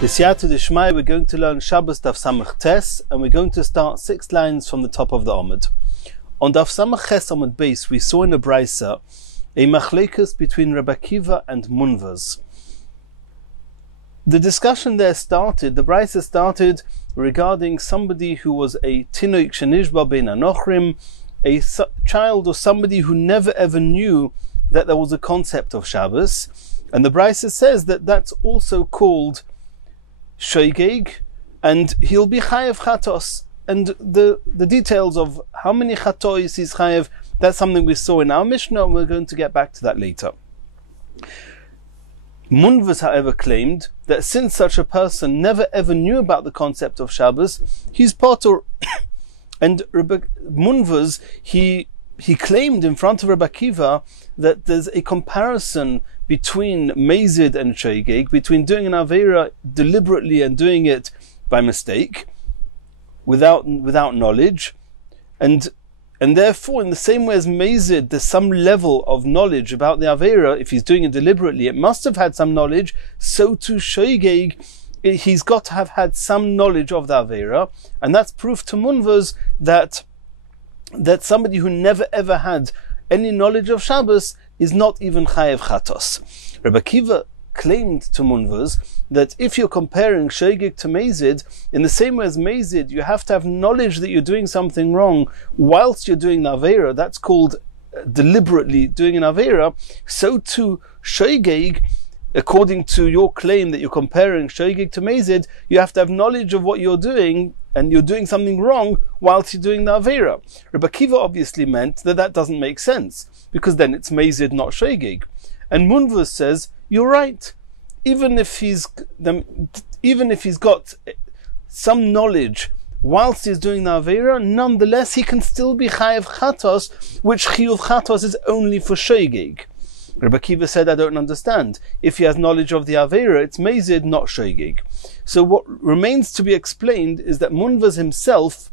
B'siyata d'shmaya, we're going to learn Shabbos Daf Samach Tes, and we're going to start 6 lines from the top of the Amud. On Daf Samach Ches Amud base, we saw in the Brisa a machlekus between Rabbi Akiva and Munvaz. The discussion there started, the Brisa started regarding somebody who was a tinoik shenishba bein anochrim, a child or somebody who never ever knew that there was a concept of Shabbos, and the Brisa says that that's also called Shoigeg, and he'll be chayev chatos. And the details of how many chatois he's chayev, that's something we saw in our Mishnah, and we're going to get back to that later. Munvaz, however, claimed that since such a person never ever knew about the concept of Shabbos, he's potor. And Munvaz, he claimed in front of Rabbi Akiva that there's a comparison between Mezid and Shoigeg, between doing an Aveira deliberately and doing it by mistake, without knowledge, and therefore, in the same way as Mezid, there's some level of knowledge about the Aveira. If he's doing it deliberately, it must have had some knowledge. So too Shoigeg, he's got to have had some knowledge of the Aveira, and that's proof to Munvaz that somebody who never ever had any knowledge of Shabbos is not even chayev chatos. Rabbi Akiva claimed to Munvaz that if you're comparing Shoigeg to Mezid, in the same way as Mezid, you have to have knowledge that you're doing something wrong whilst you're doing the Aveira. That's called deliberately doing an Aveira. So too Shoigeg, according to your claim that you're comparing Shoigeg to Mezid, you have to have knowledge of what you're doing, and you're doing something wrong whilst you're doing the Aveira. Rabbi Akiva obviously meant that doesn't make sense, because then it's Mezid, not Shoigeg. And Munvaz says, you're right. Even if he's got some knowledge whilst he's doing the Aveira, nonetheless he can still be chayev chatos, which chiyuv chatos is only for Shoigeg. Rabbi Akiva said, I don't understand. If he has knowledge of the Aveira, it's Mezid, not Shoigeg. So what remains to be explained is that Munvaz himself,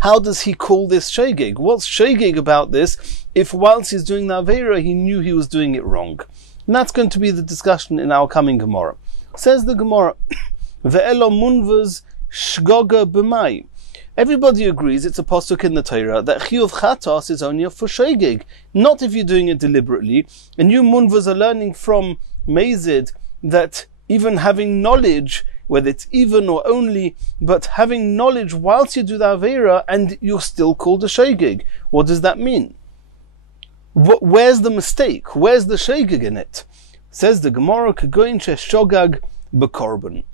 how does he call this Shoigeg? What's Shoigeg about this if whilst he's doing the Aveira he knew he was doing it wrong? And that's going to be the discussion in our coming Gemara. Says the Gemara, Ve'elo Munvaz shgoga b'mai. Everybody agrees, it's a pasuk in the Torah, that chiyuv chatos is only for Shoigeg, not if you're doing it deliberately. And you Munvaz are learning from Mezid that even having knowledge, whether it's even or only, but having knowledge whilst you do the Aveira, and you're still called a Shoigeg. What does that mean? Where's the mistake? Where's the Shoigeg in it? Says the Gemara, Kagoin sheshogag b'korban.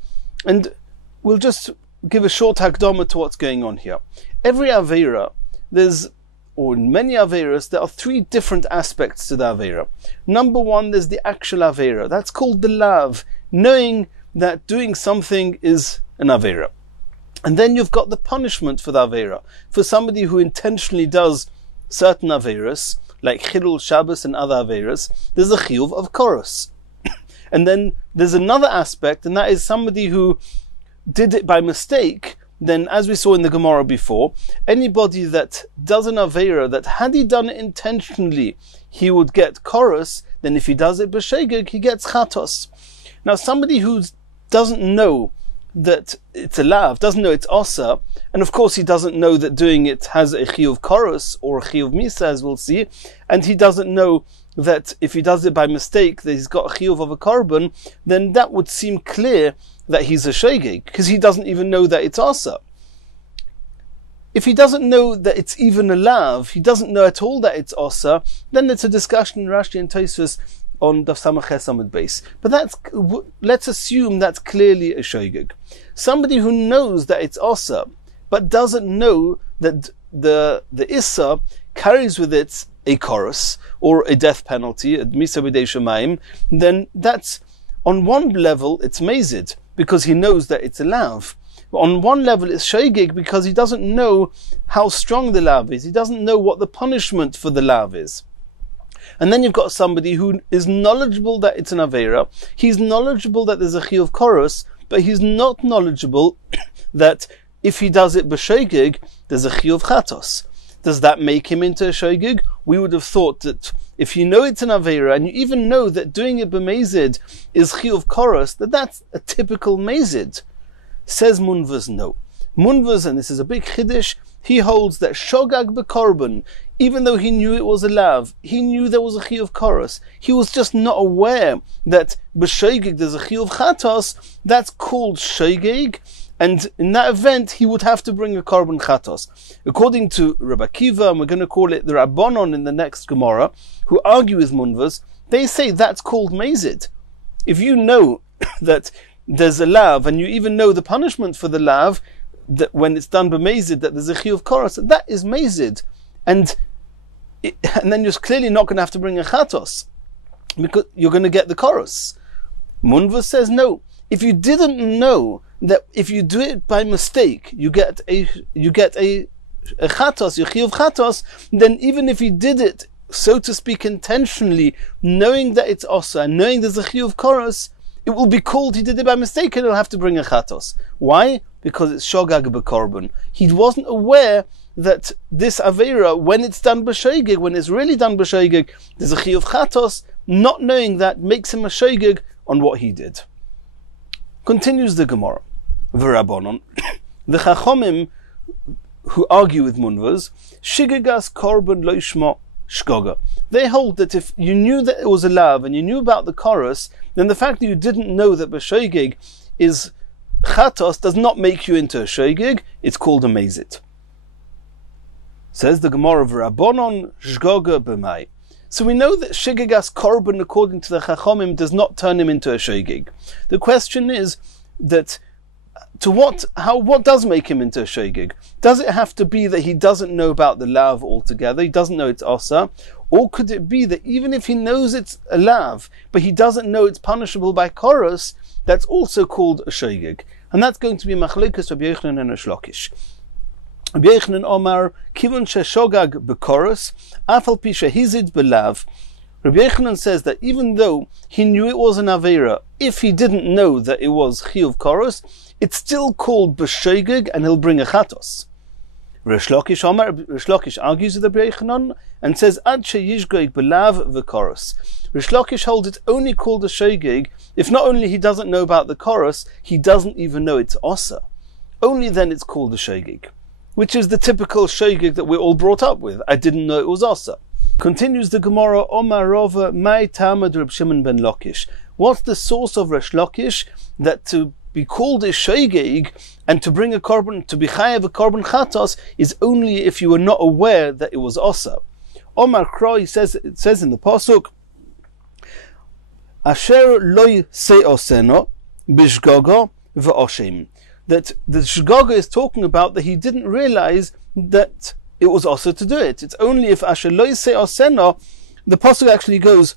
And we'll just give a short hakdama to what's going on here. Every Aveira, or in many Aveiras, there are 3 different aspects to the Aveira. Number 1, there's the actual Aveira. That's called the lav, knowing that doing something is an Aveira. And then you've got the punishment for the Aveira. For somebody who intentionally does certain Aveiras, like Chilul Shabbos and other Aveiras, there's a chiyuv of chorus. And then there's another aspect, and that is somebody who did it by mistake. Then, as we saw in the Gemara before, anybody that does an Aveira, that had he done it intentionally, he would get chorus, then if he does it b'shegeg, he gets chatos. Now, somebody who doesn't know that it's a lav, doesn't know it's osa, and of course he doesn't know that doing it has a chiyuv chorus or a chiyuv misa, as we'll see, and he doesn't know that if he does it by mistake that he's got a chiyuv of a korban, then that would seem clear that he's a shoigeg, because he doesn't even know that it's osa. If he doesn't know that it's even a lav, he doesn't know at all that it's osa, then it's a discussion in Rashi and Tosfos on Daf Samach Ches Amud base. But let's assume that's clearly a shoigeg. Somebody who knows that it's osa, but doesn't know that the issa carries with it a chorus or a death penalty, a misa b'dei shemayim, then that's, on one level, it's mezid, because he knows that it's a lav. On one level, it's shoigeg because he doesn't know how strong the lav is. He doesn't know what the punishment for the lav is. And then you've got somebody who is knowledgeable that it's an Aveira. He's knowledgeable that there's a chiyuv chorus, but he's not knowledgeable that if he does it b'shogeg, there's a chiyuv chatos. Does that make him into a shoigeg? We would have thought that if you know it's an Aveira, and you even know that doing it b'mezid is chiyuv koros, that's a typical mezid. Says Munvaz, no. Munvaz, and this is a big chiddush, he holds that shogag b'korban, even though he knew it was a lav, he knew there was a chiyuv koros, he was just not aware that b'shogeg there's a chiyuv chatos, that's called shogeg, and in that event he would have to bring a korban chatos. According to Rabbi Akiva, and we're going to call it the Rabbanon in the next Gemara, who argue with Munvaz, they say that's called mezid. If you know that there's a lav, and you even know the punishment for the lav, that when it's done b'mezid, that there's a chiyuv koros, that is mezid, and then you're clearly not going to have to bring a chatos, because you're going to get the koros. Munvaz says no. If you didn't know that if you do it by mistake, you get a chatos, your chiyuv chatos, then even if you did it, so to speak, intentionally, knowing that it's osa, and knowing there's a chiyuv koros, it will be called he did it by mistake, and he'll have to bring a chatos. Why? Because it's shogag b'korban. He wasn't aware that this aveira, when it's done b'shogeg, when it's really done b'shogeg, there's a chiyuv chatos. Not knowing that makes him a shogeg on what he did. Continues the Gemara. V'Rabbanon, the Chachomim who argue with Munvaz, shigegas korban lo yishma shgoga. They hold that if you knew that it was a lav and you knew about the chorus, then the fact that you didn't know that b'shogeg is chatos does not make you into a shogeg. It's called a mezid. Says the Gemara of Rabbanon shgoga b'mai. So we know that shigegas korban, according to the Chachomim, does not turn him into a shogeg. The question is that what does make him into a shogeg? Does it have to be that he doesn't know about the lav altogether, he doesn't know it's osa, or could it be that even if he knows it's a lav, but he doesn't know it's punishable by chorus, that's also called a shogeg? And that's going to be machlokes Rabbi Yochanan and Reish Lakish. Rabbi Yochanan Omar, kivon sheshogag b'chorus, afal pi shehizid b'lav. Rabbi Yochanan says that even though he knew it was an aveira, if he didn't know that it was chiyuv chorus, it's still called b'shogeg, and he'll bring a chatos. Reish Lakish argues with Rabbi Yochanan and says ad sheyishgog b'lav v'chorus. Reish Lakish holds it's only called a shogeg if not only he doesn't know about the chorus, he doesn't even know it's osa. Only then it's called a shogeg, which is the typical shogeg that we're all brought up with. I didn't know it was osa. Continues the Gemara, Omar Rova, Mai Tamad Reb Shimon ben Lakish. What's the source of Reish Lakish that to be called a shogeg and to bring a korban, to be chayav a korban chatos, is only if you were not aware that it was osa? Omar Kroi it says in the pasuk, Asher loy se oseno bishgogo v'oshem. That the shgoga is talking about that he didn't realize that it was also to do it. It's only if Asher loy se oseno, the pasuk actually goes,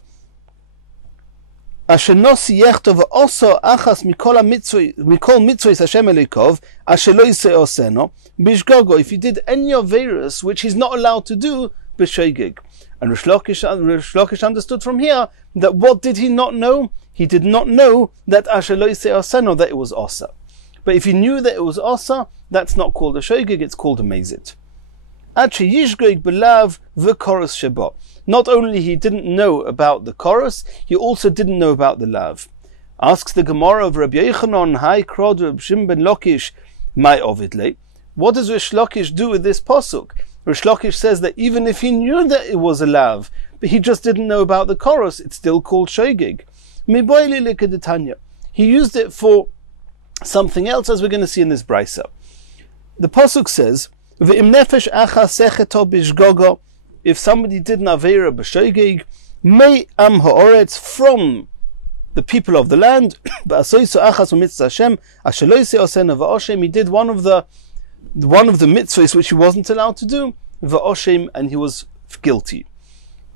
Asher nosi yechtov oso achas mikol mitzvos Hashem elikov, Asher loy se oseno bishgogo. If he did any of various which he's not allowed to do, b'shogeg. And Reish Lakish understood from here that what did he not know? He did not know that Asher loy se oseno, that it was osa. But if he knew that it was osa, that's not called a shogeg, it's called a mezid. Ad sheyishgog b'lav v'chorus sheba. Not only he didn't know about the chorus, he also didn't know about the lav. Asks the Gemara of Rabbi Yochanan, Hai krod Reb Shimon ben Lakish, my ovidle. What does Reish Lakish do with this pasuk? Reish Lakish says that even if he knew that it was a lav, but he just didn't know about the chorus, it's still called shogeg. He used it for something else, as we're going to see in this brisa. The pasuk says, "V'im nefesh acha secheto bishgogo." If somebody did an aveira b'shogeg, may am ha'oretz, from the people of the land, ba'asoiso achas u'mitzvah Hashem, asher lo yisei osena va'oshem. He did one of the mitzvahs which he wasn't allowed to do, va'oshem, and he was guilty.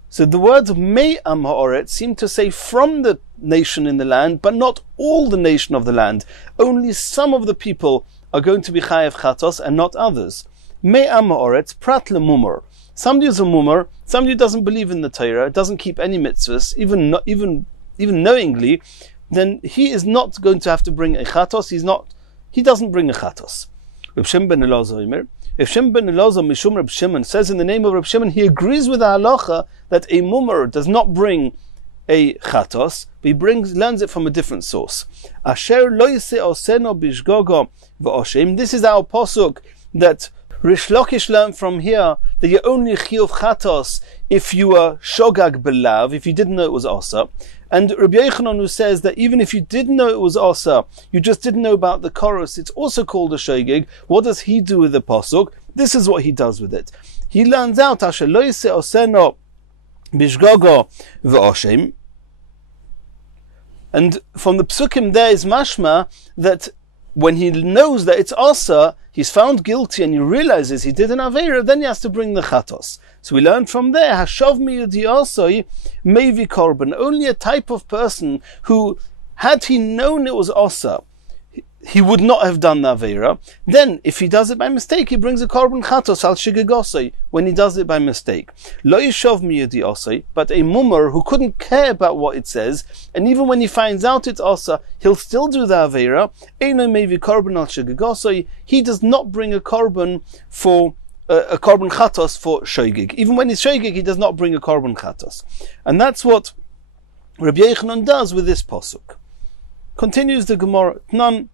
So the words may am ha'oretz seem to say from the nation in the land, but not all the nation of the land. Only some of the people are going to be chayav chatos and not others. May am ha'oretz prat lemumar. Somebody who's a mumar, somebody who doesn't believe in the Torah, doesn't keep any mitzvahs, even knowingly, then he is not going to have to bring a chatos. He doesn't bring a chatos. Reb Shimon ben Elazar Omer, If Shimon ben Elazar Mishum Reb Shimon says in the name of Reb Shimon, he agrees with the halacha that a mummer does not bring a chatos, but he learns it from a different source. Asher lo yiseh oseno bishgogo v'oshem. This is our posuk that Rish Lakish learned from here, that you only chiyuv chatos if you were shogag belav, if you didn't know it was osa. And Rabbi Yochanan, who says that even if you didn't know it was osa, you just didn't know about the chorus, it's also called a shogeg. What does he do with the posuk? This is what he does with it. He learns out asher lo yiseh oseno bishgogo v'oshem. And from the psukim there is mashma that when he knows that it's asa, he's found guilty and he realizes he did an aveira, then he has to bring the chatos. So we learn from there, hashav miyudi asoi mevi korban. Only a type of person who, had he known it was asa, he would not have done the aveira. Then, if he does it by mistake, he brings a korban chatos al shigagosoi, when he does it by mistake. Lo yishav miyudi asoi, but a mummer who couldn't care about what it says, and even when he finds out it's asa, he'll still do the aveira. Eino mevi korban al shigagosoi. He does not bring a korban for a korban chatos for shoigig. Even when he's shoigig, he does not bring a korban chatos, and that's what Rabbi Yochanan does with this posuk. Continues the Gemara. None.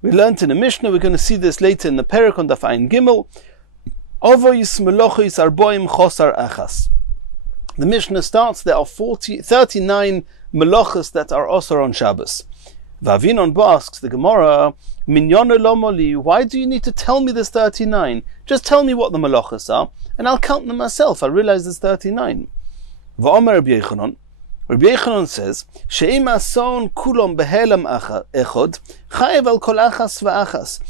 We learned in the Mishnah, we're going to see this later in the Perek on Daf Ayin Gimel. Ovois melochis arboim chosar achas. The Mishnah starts, there are 39 melochas that are osar on Shabbos. Vavinon Bo asks the Gemara, Minyona lomoli, why do you need to tell me there's 39? Just tell me what the melochas are, and I'll count them myself. I'll realize there's 39. Va'omer Rabbi Yochanan, Rabbi Yochanan says, She'im ason kulom behelam echod, chayev al kol achas v'achas.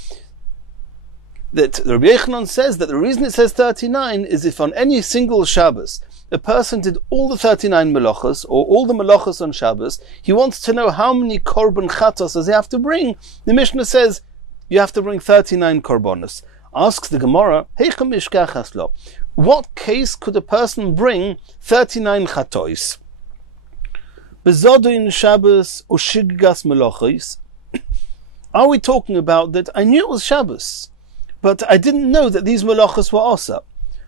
That Rabbi Yochanan says that the reason it says 39 is if on any single Shabbos a person did all the 39 melachos, or all the melachos on Shabbos, he wants to know how many korban chatos does he have to bring. The Mishnah says you have to bring 39 korbanos. Asks the Gemara, Heicham ishkachas lo. What case could a person bring 39 chatois? Bezodin Shabbos ushiggas melachos. Are we talking about that I knew it was Shabbos, but I didn't know that these melachos were asa?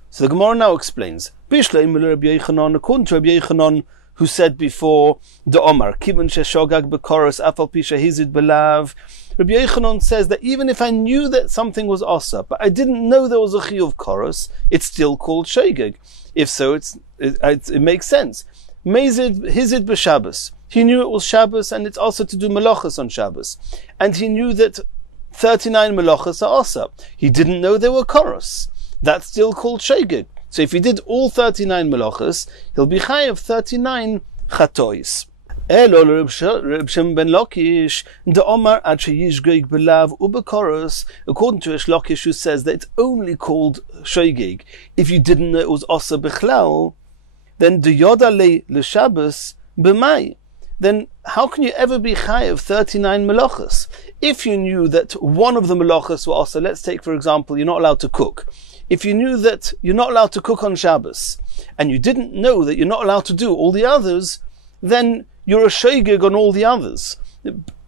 So the Gemara now explains. According to Rabbi Yochanan, who said before, the Omar, Kibun sheshogag bekoros afal pisha hizid belav. Rabbi Yochanan says that even if I knew that something was asa, but I didn't know there was a chiyuv koros, it's still called shogeg. If so, it makes sense. Mezid hizid b'Shabbos. He knew it was Shabbos, and it's also to do melachos on Shabbos. And he knew that 39 melachos are asa. He didn't know there were koros. That's still called shogeg. So if he did all 39 melachos, he'll be chayav 39 chatois. Elo Reb Shimon ben Lakish, the Omar ad sheyishgeg belav ubekoros. According to Rish Lakish, who says that it's only called shogeg if you didn't know it was asa bichlal, then the yoda le Shabbos b'mai. Then how can you ever be chayav 39 melachos? If you knew that one of the melachos were asa, let's take for example, you're not allowed to cook. If you knew that you're not allowed to cook on Shabbos, and you didn't know that you're not allowed to do all the others, then you're a shogeg on all the others.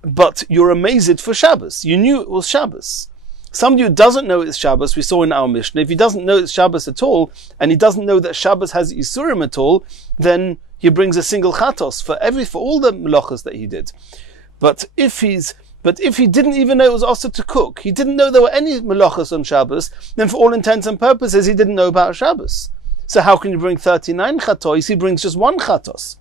But you're a mezid for Shabbos. You knew it was Shabbos. Somebody who doesn't know it's Shabbos, we saw in our Mishnah, if he doesn't know it's Shabbos at all, and he doesn't know that Shabbos has Isurim at all, then he brings a single chatos for all the melachos that he did. But if he didn't even know it was also to cook, he didn't know there were any melachos on Shabbos, then for all intents and purposes he didn't know about Shabbos. So how can you bring 39 chatos? He brings just one chatos.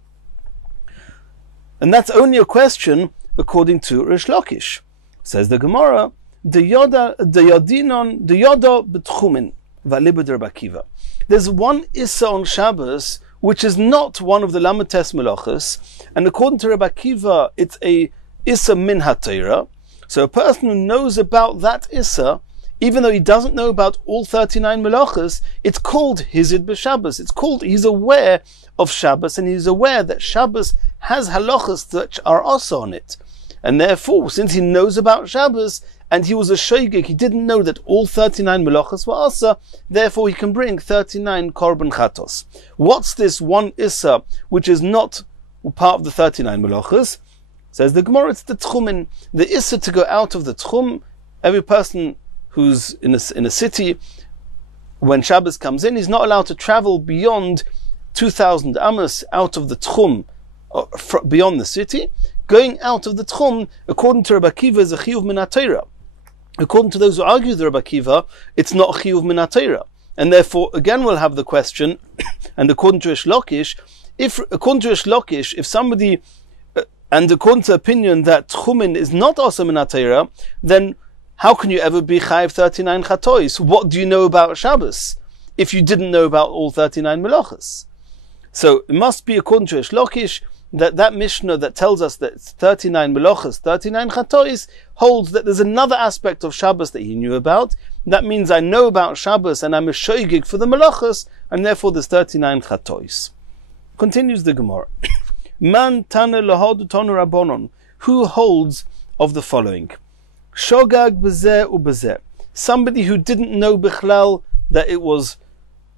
And that's only a question according to Rish Lakish. Says the Gemara, the yoda betchumin v'alibud Reb Akiva. There's one issa on Shabbos which is not one of the lamates melachos, and according to Reb Akiva, it's a issa min haTorah. So a person who knows about that issa, even though he doesn't know about all 39 melachos, it's called hizid b'Shabbos. It's called he's aware of Shabbos, and he's aware that Shabbos has halachas that are also on it. And therefore, since he knows about Shabbos, and he was a shogeg, he didn't know that all 39 melachos were asa, therefore he can bring 39 korban chatos. What's this one issa, which is not part of the 39 melachos? Says the Gemara, it's the tchumin. The issa to go out of the tchum. Every person who's in a city when Shabbos comes in, he's not allowed to travel beyond 2,000 amos out of the tchum, beyond the city. Going out of the tchum, according to Rabbi Akiva, is a chiyuv min haTorah. According to those who argue the Rabbi Akiva, it's not a chiyuv min haTorah. And therefore, again, we'll have the question, and according to Reish Lakish, if somebody, and according to opinion that tchumin is not also min haTorah, then how can you ever be chayiv 39 chatois? What do you know about Shabbos if you didn't know about all 39 melachos? So it must be according to Reish Lakish that Mishnah that tells us that it's 39 melachos, 39 chatois, holds that there's another aspect of Shabbos that he knew about. That means I know about Shabbos and I'm a shoygig for the melachos, and therefore there's 39 chatois. Continues the Gemara. Man tana lahadu tanu rabbonon. Who holds of the following? Shogag bezeh ubezeh. Somebody who didn't know bichlal that it was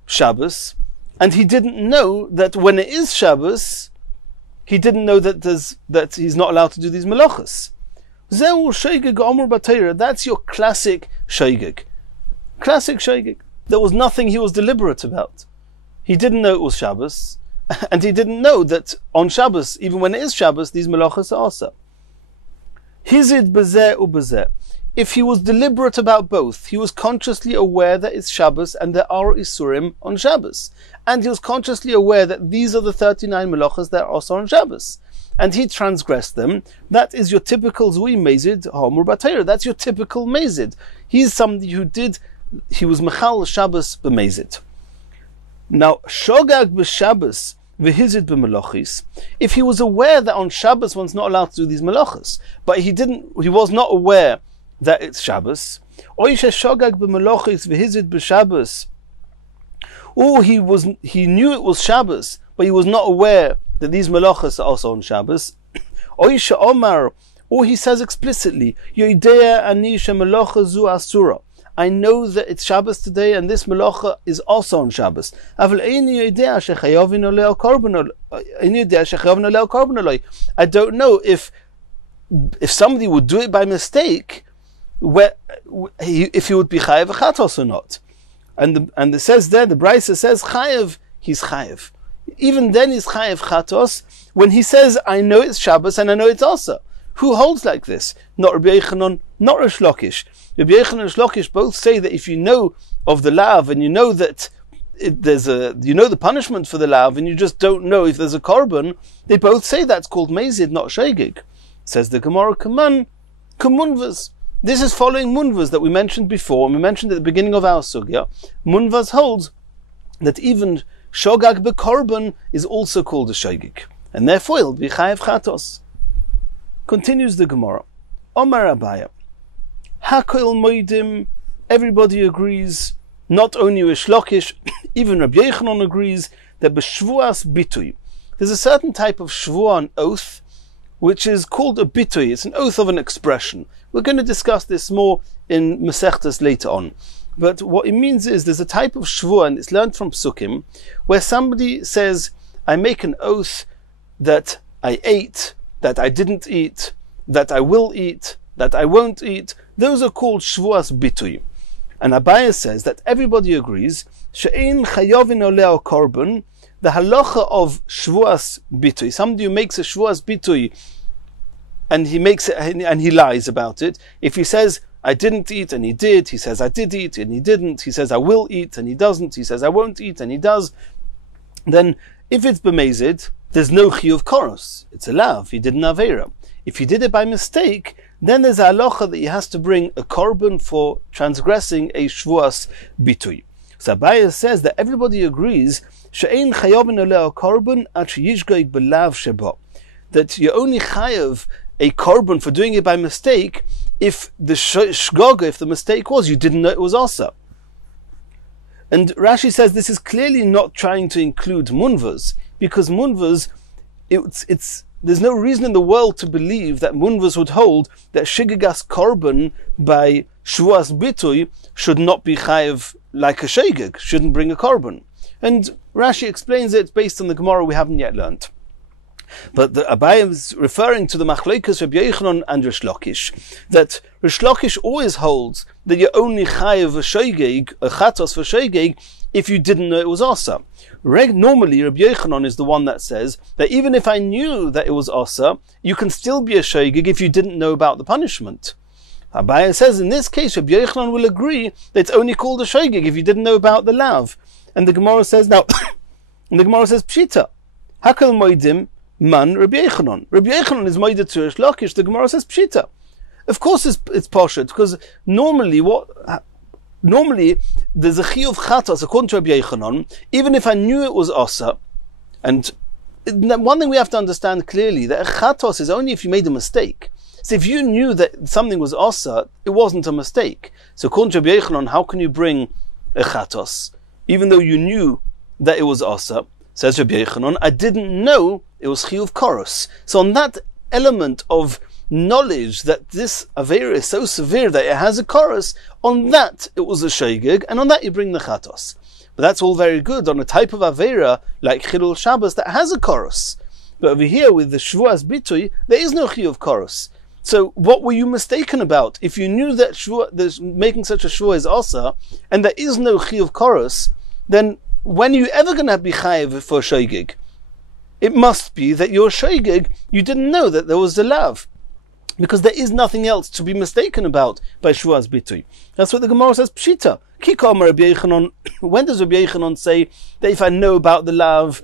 Shabbos, and he didn't know that when it is Shabbos, he didn't know that he's not allowed to do these melachos. Zeu shoygig omur b'Torah. That's your classic shoygig. Classic shoygig. There was nothing he was deliberate about. He didn't know it was Shabbos, and he didn't know that on Shabbos, even when it is Shabbos, these melachos are also. Hizid bezeh ubezeh. If he was deliberate about both, he was consciously aware that it's Shabbos and there are Isurim on Shabbos. And he was consciously aware that these are the 39 melachos that are also on Shabbos. And he transgressed them. That is your typical Zui Mezid Homur B'Torah. That's your typical Mezid. He's somebody he was Mechal Shabbos b'Mezid. Now, Shogag b'Shabbos v'Hizid b'Melachis. If he was aware that on Shabbos one's not allowed to do these melachos, but he was not aware that it's Shabbos, or he knew it was Shabbos, but he was not aware that these melachos are also on Shabbos, or he says explicitly, I know that it's Shabbos today, and this melacha is also on Shabbos. I don't know if somebody would do it by mistake, if he would be chayev chatos or not. And it says there, the Brisa says chayev, he's chayev. Even then he's chayev chatos when he says, I know it's Shabbos and I know it's also. Who holds like this? Not Rabbi Yochanan, not Reish Lakish. Rabbi Yochanan and Reish Lakish both say that if you know of the lav and you know that you know the punishment for the lav and you just don't know if there's a korban, they both say that's called mezid, not shegig. Says the Gemara, kaman kamunvas. This is following Munvaz that we mentioned before, and we mentioned at the beginning of our sugya. Munvaz holds that even shogag bekorban is also called a shogig, and therefore he'll be chayev chatos. Continues the Gemara. Omar Abaya. Hakol moedim. Everybody agrees. Not only Reish Lakish, even Rabbi Yochanan agrees that b'shvuas bitui. There's a certain type of shvua, an oath, which is called a bitui. It's an oath of an expression. We're going to discuss this more in Masechtas later on. But what it means is there's a type of shvua, and it's learned from Psukim, where somebody says, I make an oath that I ate, that I didn't eat, that I will eat, that I won't eat. Those are called shvuas bitui. And Abaya says that everybody agrees, she'ein chayovin oleh korban, the halacha of shvuas bitui, somebody who makes a shvuas bitui, and he makes it, and he lies about it. If he says, I didn't eat, and he did, he says, I did eat, and he didn't, he says, I will eat, and he doesn't, he says, I won't eat, and he does, then if it's b'mezid, there's no chiyuv koros. It's a lav. He did an avera. If he did it by mistake, then there's a halacha that he has to bring a korban for transgressing a shvuas bitui. So Abaya says that everybody agrees she'ein chayovin oleh korban at sheyishgoig belav sheba, that you only chayav a korban for doing it by mistake if the shgoga, if the mistake was you didn't know it was also. And Rashi says this is clearly not trying to include munvas, because munvas, there's no reason in the world to believe that munvas would hold that shigigas korban by shvuas bitui should not be chayev like a shegig, shouldn't bring a korban. And Rashi explains it based on the Gemara we haven't yet learned. But Abaye is referring to the Machlokes Rabbi Yochanan and Rish Lakish, that Rish Lakish always holds that you're only chayav a chatos for shogeg, if you didn't know it was asa. Normally, Rabbi Yochanan is the one that says that even if I knew that it was asa, you can still be a shogeg if you didn't know about the punishment. Abaye says in this case, Rabbi Yochanan will agree that it's only called a shogeg if you didn't know about the lav. And the Gemara says now, and the Gemara says pshita. Hakal moedim man Rabbi Yochanan. Rabbi Yochanan is moeded to Rish Lakish. The Gemara says pshita. Of course, it's poshet, because normally there's a chiyuv chatos according to Rabbi Yochanan, even if I knew it was asa. And one thing we have to understand clearly, that a chatos is only if you made a mistake. So if you knew that something was asa, it wasn't a mistake. So according to Rabbi Yochanan, how can you bring a chatos even though you knew that it was asa? Says Rabbi Yochanan, I didn't know it was chiyuv koros. So on that element of knowledge that this avera is so severe that it has a chorus, on that it was a shogeg, and on that you bring the chatos. But that's all very good on a type of avera like chilul Shabbos that has a chorus. But over here with the shvuas bitui, there is no chiyuv chorus. So what were you mistaken about? If you knew that making such a shvua is asa, and there is no chiyuv chorus, then when are you ever going to be chayiv for shogeg? It must be that you're shogeg, you didn't know that there was a lav. Because there is nothing else to be mistaken about by shvuas bitui. That's what the Gemara says, pshita. Kikam Rabbi Yochanan. When does Rabbi Yochanan say that if I know about the lav,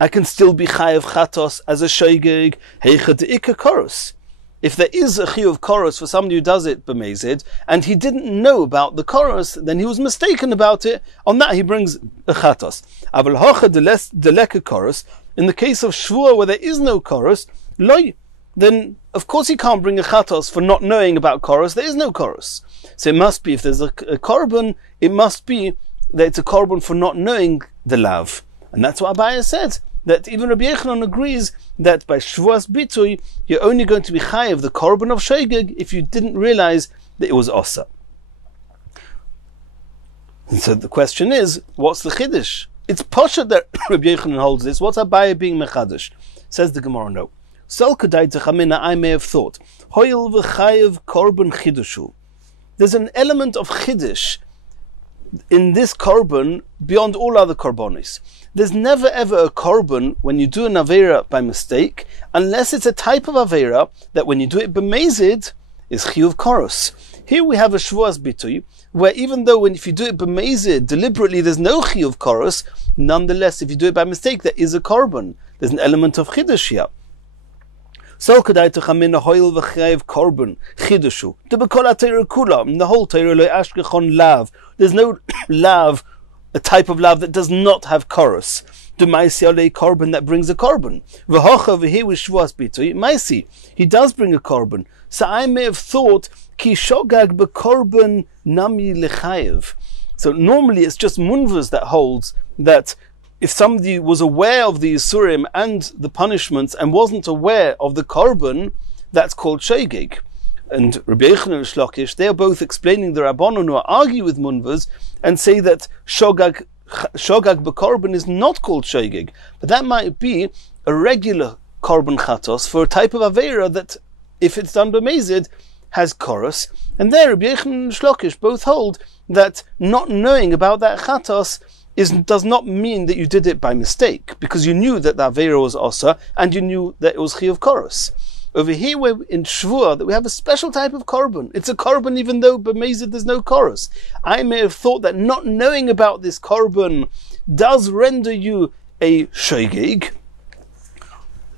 I can still be chayav chatos as a shogeg, heicha de'ika koros? If there is a chiyuv koros for somebody who does it b'mezid, and he didn't know about the koros, then he was mistaken about it. On that he brings a chatos. Aval hocha deleka koros. In the case of shvua where there is no koros, loy, then of course he can't bring a chatos for not knowing about koros. There is no koros. So it must be, if there's a korban, it must be that it's a korban for not knowing the lav. And that's what Abaye said, that even Rabbi Yochanan agrees that by shvuas bitui, you're only going to be chayav the korban of shogeg if you didn't realize that it was asa. And so the question is, what's the chiddush? It's poshet that Rabbi Yochanan holds this. What's Abaye being mechadish? Says the Gemara, no. Sol kedai techamina, I may have thought, hoyel v'chayev korban chidushu. There's an element of chiddush in this korban beyond all other korbanis. There's never ever a korban when you do an avera by mistake, unless it's a type of avera that when you do it b'mezid is chiyuv koros. Here we have a shvuas bitui, where even though if you do it b'mezid deliberately, there's no chiyuv koros. Nonetheless, if you do it by mistake, there is a korban. There's an element of chiddush here. So kedai techamina hoil v'chayev korban chidushu. Debekol ha'teira kula. In the whole Torah lo ashkechon lav. There's no lav, a type of lav that does not have chorus. D'maisi alei korban that brings a korban. V'hocha v'hi v'shvuas bitui. Maisi, he does bring a korban. So I may have thought ki shogag bekorban nami lechayev. So normally it's just munvas that holds that if somebody was aware of the Yisurim and the punishments and wasn't aware of the korban, that's called shogeg. And Rabbi Yochanan and Shlokish, they are both explaining the Rabbanon who argue with munvas and say that shogag b'korban is not called shogeg. But that might be a regular korban chatos for a type of avera that, if it's done b'mezid, has chorus. And there Rabbi Yochanan and Shlokish both hold that not knowing about that chatos does not mean that you did it by mistake, because you knew that the avera was asa and you knew that it was chiyuv koros. Over here, we're in shvua, that we have a special type of korban. It's a korban even though b'mezid there's no chorus. I may have thought that not knowing about this korban does render you a shogeg.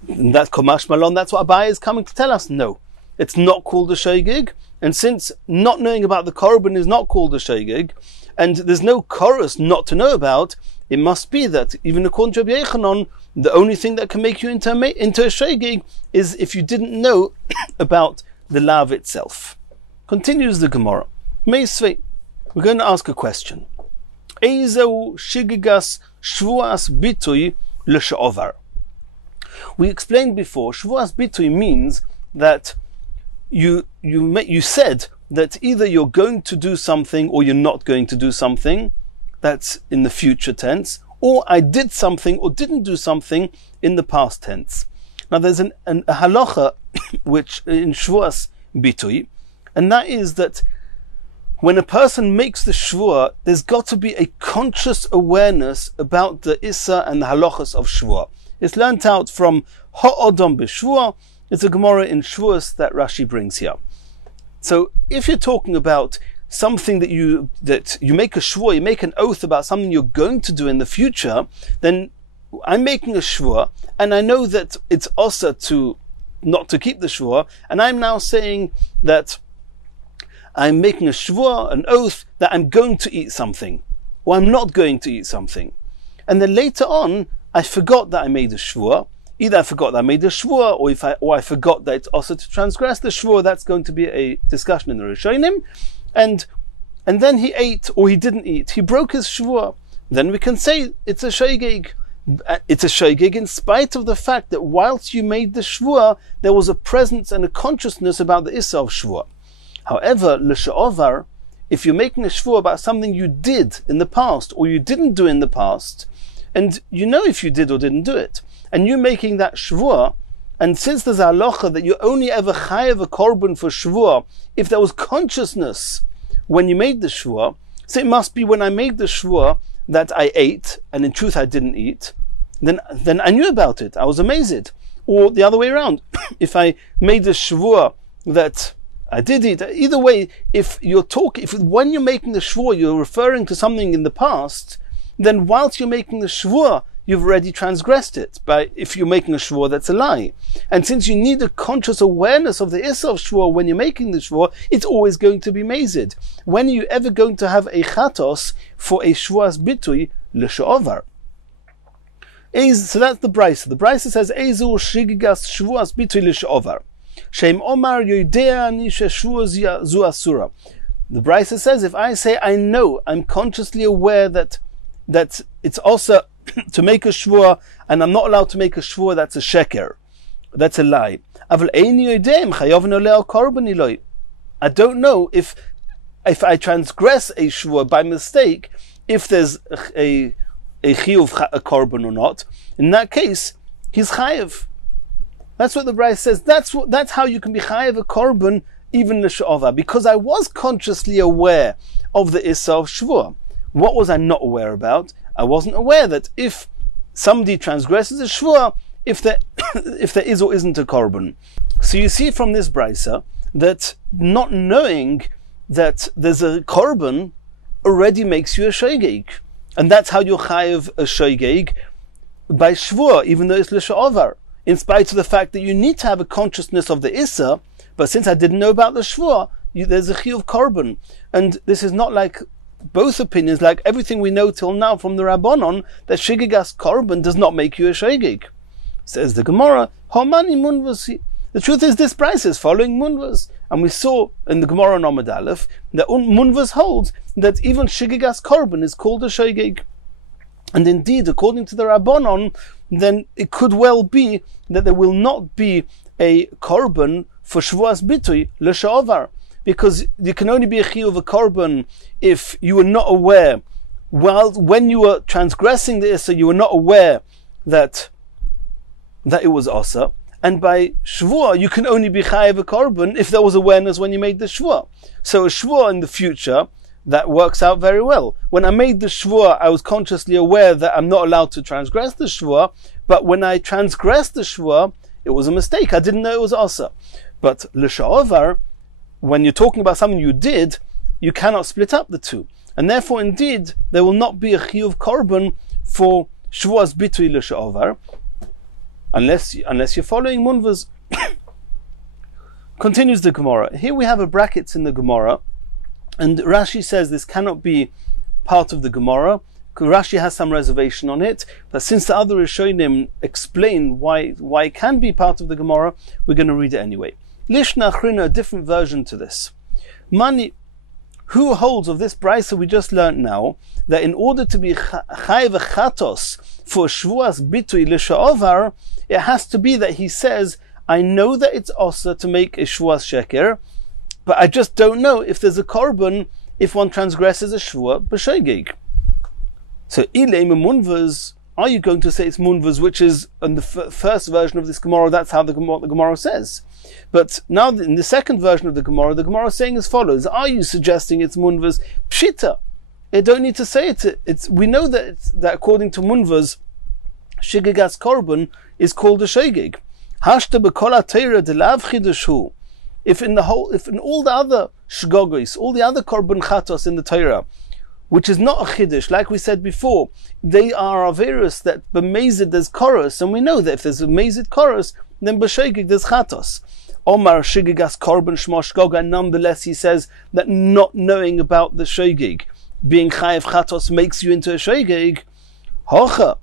And that's komash malon. That's what Abaye is coming to tell us. No, it's not called a shogeg. And since not knowing about the korban is not called a shogeg, and there's no chorus not to know about, it must be that, even according to Rabbi Yochanan, the only thing that can make you into a shogeg is if you didn't know about the lav itself. Continues the Gemara. Meisvei, we're going to ask a question. Eizeu shigigas shvuas bitui l'she'ovar. We explained before, shvuas bitui means that you said that either you're going to do something or you're not going to do something. That's in the future tense. Or I did something or didn't do something in the past tense. Now there's a halacha which in Shvuas Bitui, and that is that when a person makes the Shvua, there's got to be a conscious awareness about the Issa and the halachas of Shvua. It's learnt out from Ha'odom b'Shvua. It's a Gemara in Shvuas that Rashi brings here. So if you're talking about something that you make a Shvua, you make an oath about something you're going to do in the future, then I'm making a Shvua, and I know that it's also not to keep the Shvua, and I'm now saying that I'm making a Shvua, an oath, that I'm going to eat something, or I'm not going to eat something. And then later on, I forgot that I made a Shvua. Either I forgot that I made a Shvua, or I forgot that it's also to transgress the Shvua. That's going to be a discussion in the Rishonim. And then he ate, or he didn't eat. He broke his Shvua. Then we can say it's a Shogeg. It's a Shogeg in spite of the fact that whilst you made the Shvua, there was a presence and a consciousness about the Issa of Shvua. However, l'she'ovar, if you're making a Shvua about something you did in the past, or you didn't do in the past, and you know if you did or didn't do it, and you're making that Shvua, and since there's a halacha that you only ever chayev a korban for Shvua if there was consciousness when you made the Shvua, so it must be when I made the Shvua that I ate, and in truth I didn't eat, then I knew about it, I was amazed. Or the other way around, if I made the Shvua that I did eat, either way, when you're making the Shvua, you're referring to something in the past, then whilst you're making the Shvua, you've already transgressed it. If you're making a Shvua, that's a lie. And since you need a conscious awareness of the Issa of Shvua when you're making the Shvua, it's always going to be mazid. When are you ever going to have a chatos for a Shvuas bitui l'she'ovar? So that's the Brisa. The Brisa says, Ezu shigigas Shvuas bitui l'she'ovar. Shem Omar Yoidea Nisha Shvuas zu asura. The Brisa says, if I say I know, I'm consciously aware that it's also to make a shvua, and I'm not allowed to make a shvua, that's a sheker, that's a lie. I don't know if I transgress a shvua by mistake, if there's a chiyuv a korban or not. In that case, he's chayev. That's what the Brayz says. That's how you can be chayev a korban even l'she'ovar, because I was consciously aware of the issa of shvua. What was I not aware about? I wasn't aware that if somebody transgresses a shvua, if there is or isn't a korban. So you see from this brisa that not knowing that there's a korban already makes you a shogeg, and that's how you chayev a shogeg by shvua, even though it's l'she'ovar, in spite of the fact that you need to have a consciousness of the issa. But since I didn't know about the shvua, there's a chiyuv korban, and this is not like both opinions, like everything we know till now from the Rabbanon, that shigigas korban does not make you a shogeg. Says the Gemara, Homani munvasi. The truth is, this price is following munvas, and we saw in the Gemara on Amud Aleph that munvas holds that even shigigas korban is called a shogeg. And indeed, according to the Rabbanon, then it could well be that there will not be a korban for shvuas bitui l'she'ovar, because you can only be a chiyuv a korban if you were not aware. When you were transgressing the issa, you were not aware that it was asa. And by shvua, you can only be chayev a korban if there was awareness when you made the shvua. So a shvua in the future, that works out very well. When I made the shvua, I was consciously aware that I'm not allowed to transgress the shvua, but when I transgressed the shvua, it was a mistake. I didn't know it was asa. But l'she'ovar, when you're talking about something you did, you cannot split up the two. And therefore, indeed, there will not be a chiyuv korban for shvuas bitui l'she'ovar, unless you're following munvas. Continues the Gemara. Here we have a brackets in the Gemara, and Rashi says this cannot be part of the Gemara. Rashi has some reservation on it, but since the other Rishonim explain why it can be part of the Gemara, we're going to read it anyway. Lishna Achrina, a different version to this. Mani, who holds of this brisa we just learnt now, that in order to be chayev chatos for shvuas bitui l'she'ovar, it has to be that he says, I know that it's also to make a shvuas sheker, but I just don't know if there's a korban if one transgresses a shvua b'shogeg. So ilei munvas are you going to say it's munvaz, which is in the first version of this Gemara, that's how the Gemara says. But now in the second version of the Gemara is saying as follows: are you suggesting it's munvaz? Pshita. You don't need to say it. We know that according to munvaz, shigigas korban is called a shegig. Hashta b'kol ha'teira delav chidushu. If in all the other shgogos, all the other korban chatos in the Torah, which is not a chiddush, like we said before, they are averus that b'mezid there's chorus, and we know that if there's a mezid chorus, then b'shegig there's chatos. Omar shigigas korban shma shgog, and nonetheless he says that not knowing about the shegig, being chayev chatos, makes you into a shegig. Hocha.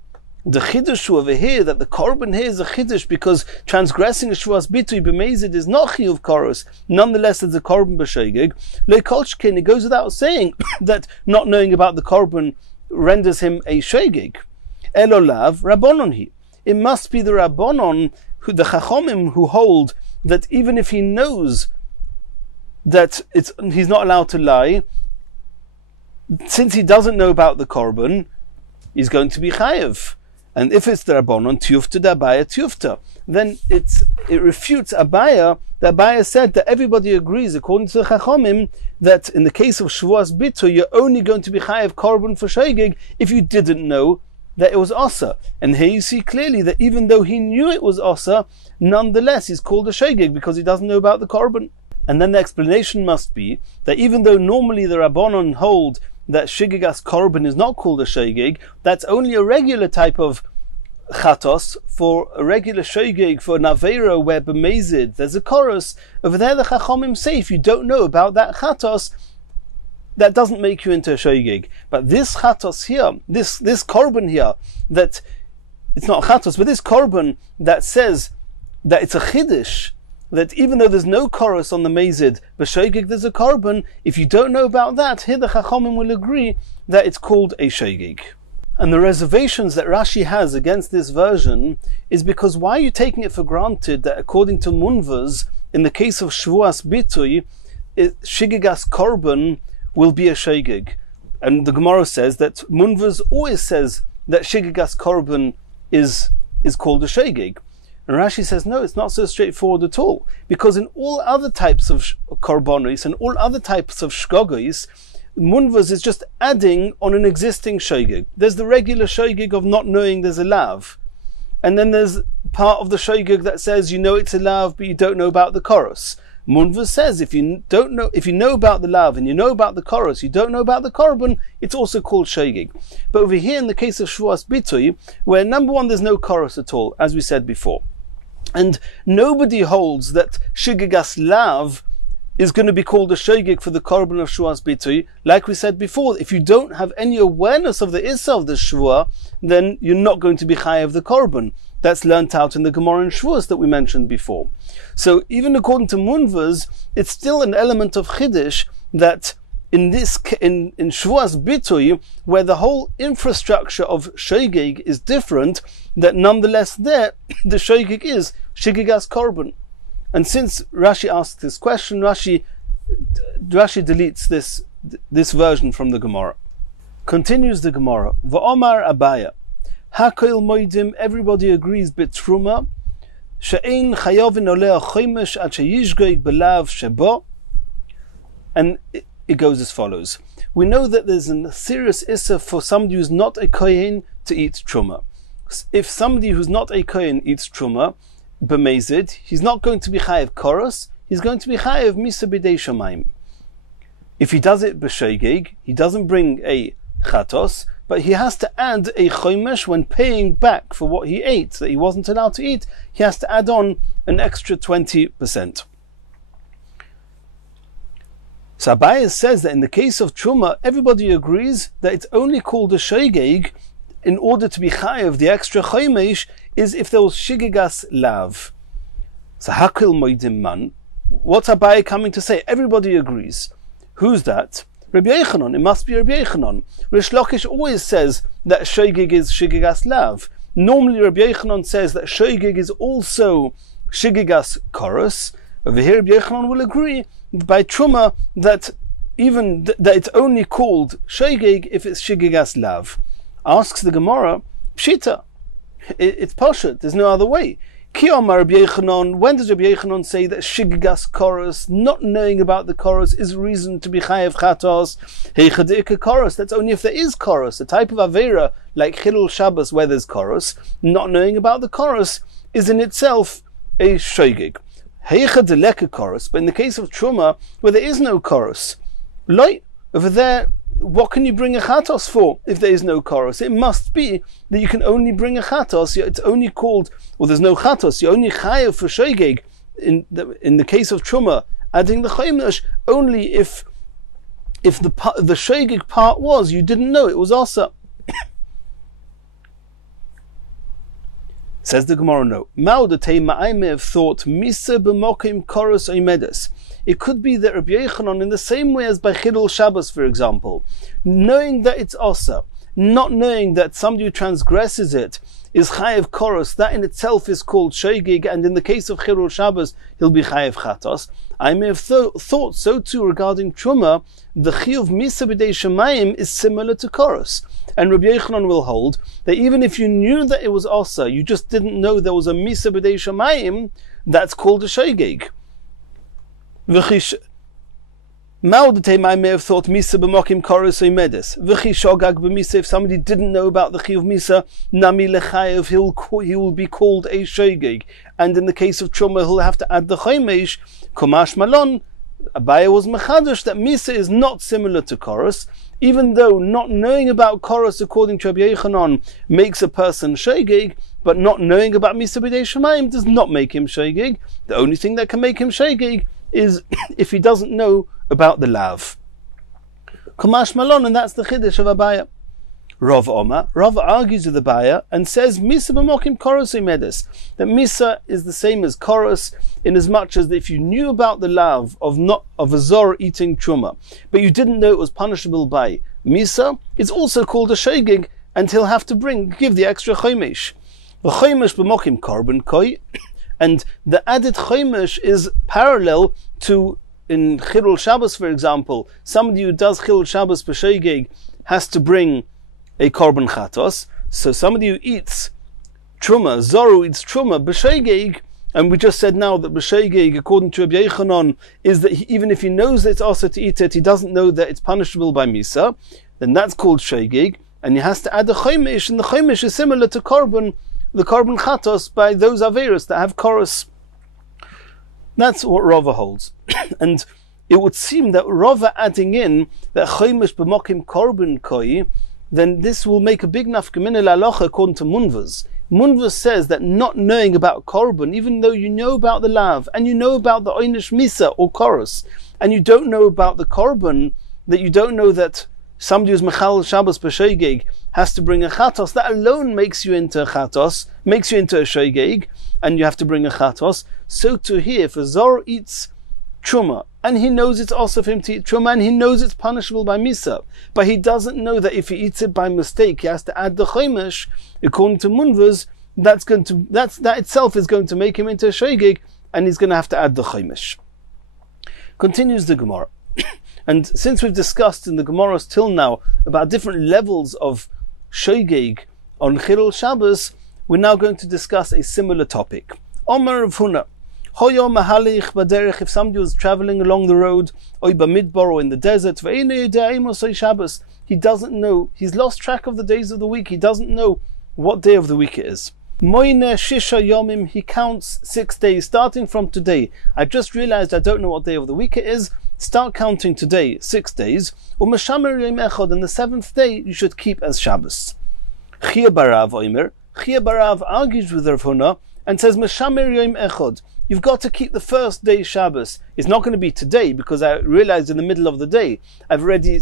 The chiddush over here, that the korban here is a chiddush because transgressing a shvuas bitui b'mezid is not chiyuv koros. Nonetheless, it's a korban b'shegig. Lekolchkin, it goes without saying that not knowing about the korban renders him a shegig. Elolav rabbonon he. It must be the rabbonon, the chachomim, who hold that even if he knows that he's not allowed to lie, since he doesn't know about the korban, he's going to be chayev. And if it's the Rabbanon, tiyufta d'Abaya tiyufta, then it refutes Abaya. The Abaya said that everybody agrees, according to the Chachomim, that in the case of Shvuas Bitu, you're only going to be chayav korban for shegig if you didn't know that it was Asa. And here you see clearly that even though he knew it was Asa, nonetheless he's called a shegig because he doesn't know about the korban. And then the explanation must be that even though normally the Rabbanon hold that shigigas korban is not called a shegig, that's only a regular type of chatos. For a regular shegig, for an avera where b'mezid there's a chorus, over there the chachomim say if you don't know about that chatos, that doesn't make you into a shegig. But this chatos here, this korban here, that it's not chatos, but this korban that says that it's a chiddush, that even though there's no chorus on the mezid, b'shegig there's a korban. If you don't know about that, here the chachomim will agree that it's called a shegig. And the reservations that Rashi has against this version is because why are you taking it for granted that according to munvaz, in the case of shvuas bitui, shigigas korban will be a shegig? And the Gemara says that munvaz always says that shigigas korban is called a shegig. And Rashi says, no, it's not so straightforward at all. Because in all other types of korbanos and all other types of shgogos, munvaz is just adding on an existing shegig. There's the regular shegig of not knowing there's a lav. And then there's part of the shegig that says you know it's a lav, but you don't know about the chorus. Munvaz says if you know about the lav and you know about the chorus, you don't know about the korban, it's also called shegig. But over here in the case of shvuas bitui, where number one there's no chorus at all, as we said before, and nobody holds that shigigas lav is going to be called a shegig for the korban of shvuas bitui. Like we said before, if you don't have any awareness of the issa of the shvua, then you're not going to be chayav the korban. That's learnt out in the Gemara in Shvuas that we mentioned before. So even according to munvaz, it's still an element of chiddush that in Shvuas bitui, where the whole infrastructure of shegig is different, that nonetheless there the shegig is shigigas korban. And since Rashi asked this question, Rashi deletes this version from the Gemara. Continues the Gemara. V'omar Abaya. Hakoil moidim, everybody agrees bitruma. She'ein chayovin oleh chomesh ad sheyishgoig belav shebo. And it goes as follows. We know that there's a serious issa for somebody who's not a kohen to eat truma. If somebody who's not a kohen eats truma, b'mezid, he's not going to be chayev koros, he's going to be chayev misa b'dei shamayim. If he does it b'shegig, he doesn't bring a chatos, but he has to add a chomesh when paying back for what he ate that he wasn't allowed to eat. He has to add on an extra 20%. So Abaye says that in the case of truma, everybody agrees that it's only called a shegig in order to be chayev. The extra chomesh is if there was shigigas lav. So hakil moidim man. What's Abaye coming to say? Everybody agrees. Who's that? Rabbi Yochanan. It must be Rabbi Yochanan. Rish Lakish always says that shegig is shigigas lav. Normally Rabbi Yochanan says that shegig is also shigigas chorus. Over here Rabbi Yochanan will agree by truma that that it's only called shegig if it's shigigas lav. Asks the Gemara, Pshita. It's Pashut. There's no other way. Ki Omar Rabbi Yochanan, when does Rabbi Yochanan say that Shiggas Chorus, not knowing about the chorus, is reason to be Chayev Chatos? Heichadika Chorus, that's only if there is chorus. A type of Avera, like Chilul Shabbos, where there's chorus, not knowing about the chorus is in itself a Shogeg. Heichadileka Chorus, but in the case of Truma, where there is no chorus, like over there, what can you bring a chatos for if there is no chorus? It must be that you can only bring a chatos. It's only called, or there's no chatos. You're only chayav for shogeg in the case of truma, adding the chaymesh only if the shogeg part was you didn't know it was also. Says the Gemara, no. I may have thought misa b'mokim chorus oimedes. It could be that Rabbi Yochanan, in the same way as by Chilul Shabbos, for example, knowing that it's Osa, not knowing that somebody who transgresses it is Chayev Chorus, that in itself is called Shogeg, and in the case of Chilul Shabbos, he'll be Chayev Chatos. I may have thought so too regarding Truma, the Chiyuv Misa B'dei Shemayim is similar to Chorus. And Rabbi Yochanan will hold that even if you knew that it was Osa, you just didn't know there was a Misa B'dei Shemayim, that's called a Shogeg. Maudatem, I may have thought Misa b'mokim chorus oimedes. V'chi shogag b'misa, if somebody didn't know about the chiyuv Misa, nami lechayev, he will be called a shogeg. And in the case of Truma, he'll have to add the chaymesh. Kumash malon, Abaye was mechadash that Misa is not similar to chorus, even though not knowing about chorus, according to Rabbi Yochanan, makes a person shogeg, but not knowing about Misa b'dei Shemayim does not make him shogeg. The only thing that can make him shogeg is if he doesn't know about the lav. Kumash malon, and that's the chiddush of Abaye. Rav argues with Abaye and says Misa b'mokim chorus oimedes, that Misa is the same as chorus in as much as if you knew about the lav of a zor eating truma, but you didn't know it was punishable by Misa, it's also called a shogeg, and he'll have to give the extra chaymesh. V'chaymesh b'mokim korban koi. And the added chaymesh is parallel to, in Chilul Shabbos, for example, somebody who does Chilul Shabbos b'shogeg has to bring a korban chatos. So somebody who eats truma, zoru eats truma b'shogeg, and we just said now that b'shogeg, according to Rabbi Yochanan, is that even if he knows that it's also to eat it, he doesn't know that it's punishable by Misa, then that's called shogeg, and he has to add the chaymesh, and the chaymesh is similar to korban, the korban chatos, by those averos that have chorus. That's what Rava holds. And it would seem that Rava adding in that chaymesh b'mokim korban koi, then this will make a big nafkamina l'alocha according to Munvaz. Munvaz says that not knowing about korban, even though you know about the lav, and you know about the oynish misa or chorus, and you don't know about the korban, that you don't know that somebody who's mechal Shabbos b'shogeg has to bring a chatos, that alone makes you into a chatos, makes you into a shogeg, and you have to bring a chatos. So to here, if a zor eats truma, and he knows it's also for him to eat truma, and he knows it's punishable by misa, but he doesn't know that if he eats it by mistake, he has to add the chaymesh, according to Munvaz, that itself is going to make him into a shogeg, and he's going to have to add the chaymesh. Continues the Gemara. And since we've discussed in the Gemaras till now about different levels of shogeg on Chilul Shabbos, we're now going to discuss a similar topic. Omer Rav Huna, Hoyo mahalich baderech, if somebody was traveling along the road, oy b'midbar, or in the desert, ve'enei yodea mosei Shabbos, he doesn't know, he's lost track of the days of the week, he doesn't know what day of the week it is. Moine shisha yomim, he counts 6 days, starting from today. I just realized I don't know what day of the week it is. Start counting today, 6 days. U'mashamer yom echad, and the 7th day you should keep as Shabbos. Chia barav oimer, Chia barav argues with Rav Huna and says Mashamer yom echad, you've got to keep the first day Shabbos. It's not going to be today, because I realized in the middle of the day I've already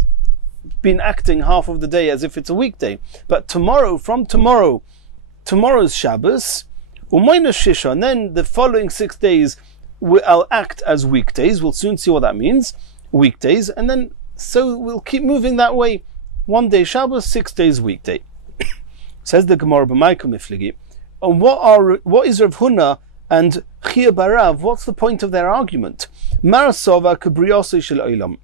been acting half of the day as if it's a weekday. But tomorrow, from tomorrow's Shabbos, u'moina shisha, and then the following 6 days I'll act as weekdays. We'll soon see what that means. Weekdays, and then so we'll keep moving that way. 1 day Shabbos, 6 days weekday. Says the Gemara b'Maikam Ifligi. And what is Rav Huna and Chia barav? What's the point of their argument? Marasova kabriyosei shel olam.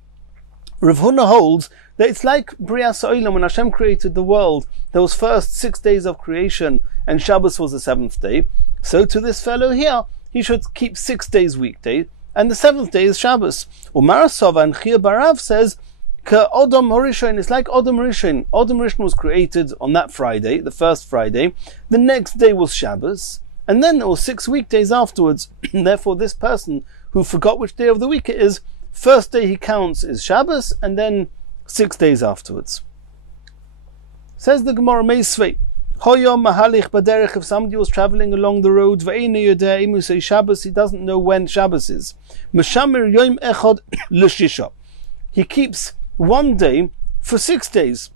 Rav Huna holds that it's like Brias Olam, when Hashem created the world, there was first 6 days of creation and Shabbos was the 7th day. So to this fellow here, he should keep 6 days weekday and the 7th day is Shabbos. Umarasova and Chia Barav says, Ka Odom Horishain, it's like Odom Rishon. Odom Rishon was created on that Friday, the first Friday. The next day was Shabbos, and then there were 6 weekdays afterwards. And therefore, this person who forgot which day of the week it is, first day he counts is Shabbos, and then 6 days afterwards. Says the Gemara Meisvei, Hoyom Mahalich Baderech, if somebody was traveling along the road, Ve'ene Yodeh Imu say Shabbos, he doesn't know when Shabbos is. Meshamir Yom Echad L'Shisha. He keeps 1 day for 6 days.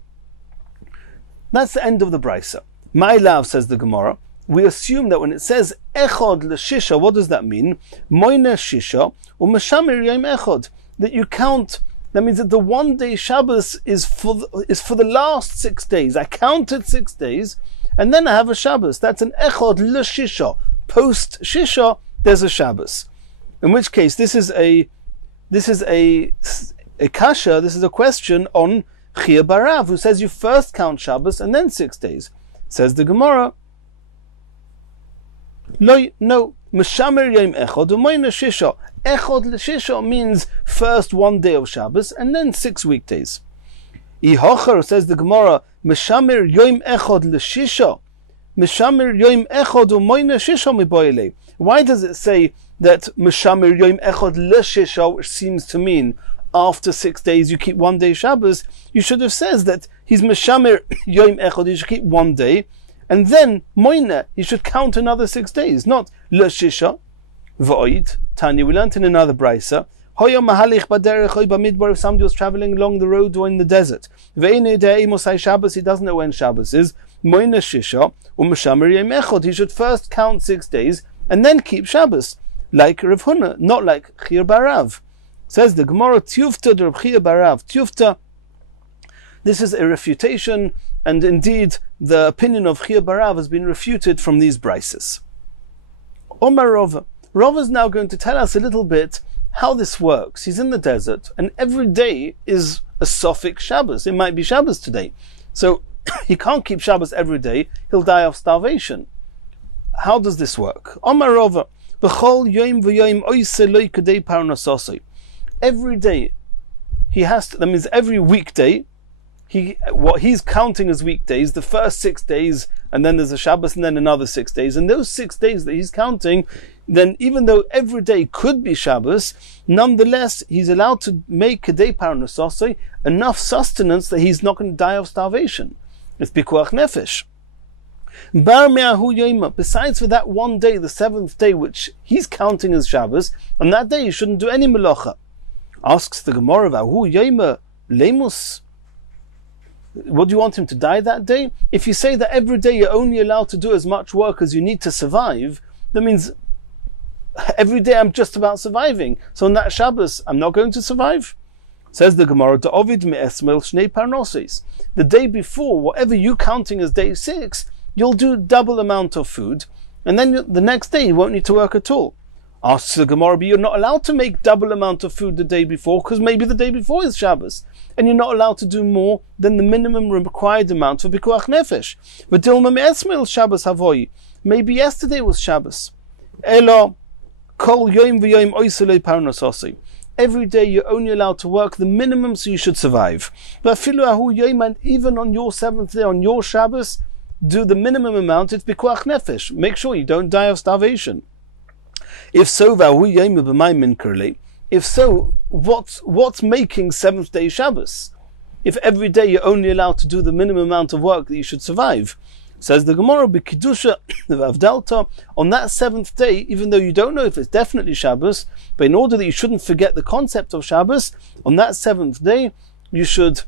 That's the end of the brisa. My love, says the Gemara, we assume that when it says Echad L'Shisha, what does that mean? Moine Shisha, or Meshamir Yom Echad, that you count. That means that the 1 day Shabbos is for the last 6 days. I counted 6 days, and then I have a Shabbos. That's an Echad L'Shisha. Post Shisha, there's a Shabbos. In which case, this is a kasha, this is a question on Chia Barav, who says you first count Shabbos and then 6 days. Says the Gemara, no, Meshamer Yom Echad U'Moina Shisha. Echad L'Shisha means first 1 day of Shabbos and then 6 weekdays. Ihocher, says the Gemara, Meshamer Yom Echad L'Shisha. Meshamer Yom Echad U'Moina Shisha Miboile. Why does it say that Meshamer Yom Echad L'Shisha, which seems to mean after 6 days you keep 1 day Shabbos? You should have said that he's Meshamer Yom Echad, he should keep 1 day, and then Moina, he should count another 6 days, not L'Shisha. V'oid, Tanya, we learned in another brisa, Hoya Mahalich Baderech Hoy Bamidbar, if somebody was traveling along the road or in the desert, Ve'ene Dei Mosai Shabbos, he doesn't know when Shabbos is, Moina Shisha, Meshamer Yom Echad, he should first count 6 days and then keep Shabbos, like Rav Huna, not like Chia Barav. Says the Gemara, Tiyufta de Rav Chia Barav. Tiyufta, this is a refutation, and indeed the opinion of Chia Barav has been refuted from these brises. Omar Rava. Rava is now going to tell us a little bit how this works. He's in the desert, and every day is a Sophic Shabbos. It might be Shabbos today. So he can't keep Shabbos every day. He'll die of starvation. How does this work? Omar Rava. B'chol yom v'yom oise lo kadei parnasosoi. Every day he has to, that means every weekday, what he's counting as weekdays, the first 6 days, and then there's a Shabbos and then another 6 days, and those 6 days that he's counting, then even though every day could be Shabbos, nonetheless he's allowed to make kadei parnasosoi, enough sustenance that he's not going to die of starvation. It's pikuach nefesh. Bar me'ahu yoima. Besides for that 1 day, the 7th day, which he's counting as Shabbos, on that day he shouldn't do any melacha. Asks the Gemara, Vahu yoima lemus. What do you want him to die that day? If you say that every day you're only allowed to do as much work as you need to survive, that means every day I'm just about surviving. So on that Shabbos, I'm not going to survive. Says the Gemara, Da'ovid me'esmel shnei parnoses. The day before, whatever you counting as day 6, you'll do double amount of food, and then the next day you won't need to work at all. Asks the Gemara, but you're not allowed to make double amount of food the day before, because maybe the day before is Shabbos, and you're not allowed to do more than the minimum required amount for Pikuach Nefesh. But Dilma me'esmel Shabbos havoi. Maybe yesterday was Shabbos. Elo kol yom v'yom oiselei parnasosi. Every day you're only allowed to work the minimum so you should survive. But filu ahu yom, and even on your 7th day, on your Shabbos, do the minimum amount. It's Pikuach Nefesh. Make sure you don't die of starvation. If so, if so, what's making 7th day Shabbos? If every day you're only allowed to do the minimum amount of work that you should survive. Says the Gemara, B'Kiddusha Avdalta, on that 7th day, even though you don't know if it's definitely Shabbos, but in order that you shouldn't forget the concept of Shabbos, on that 7th day, you should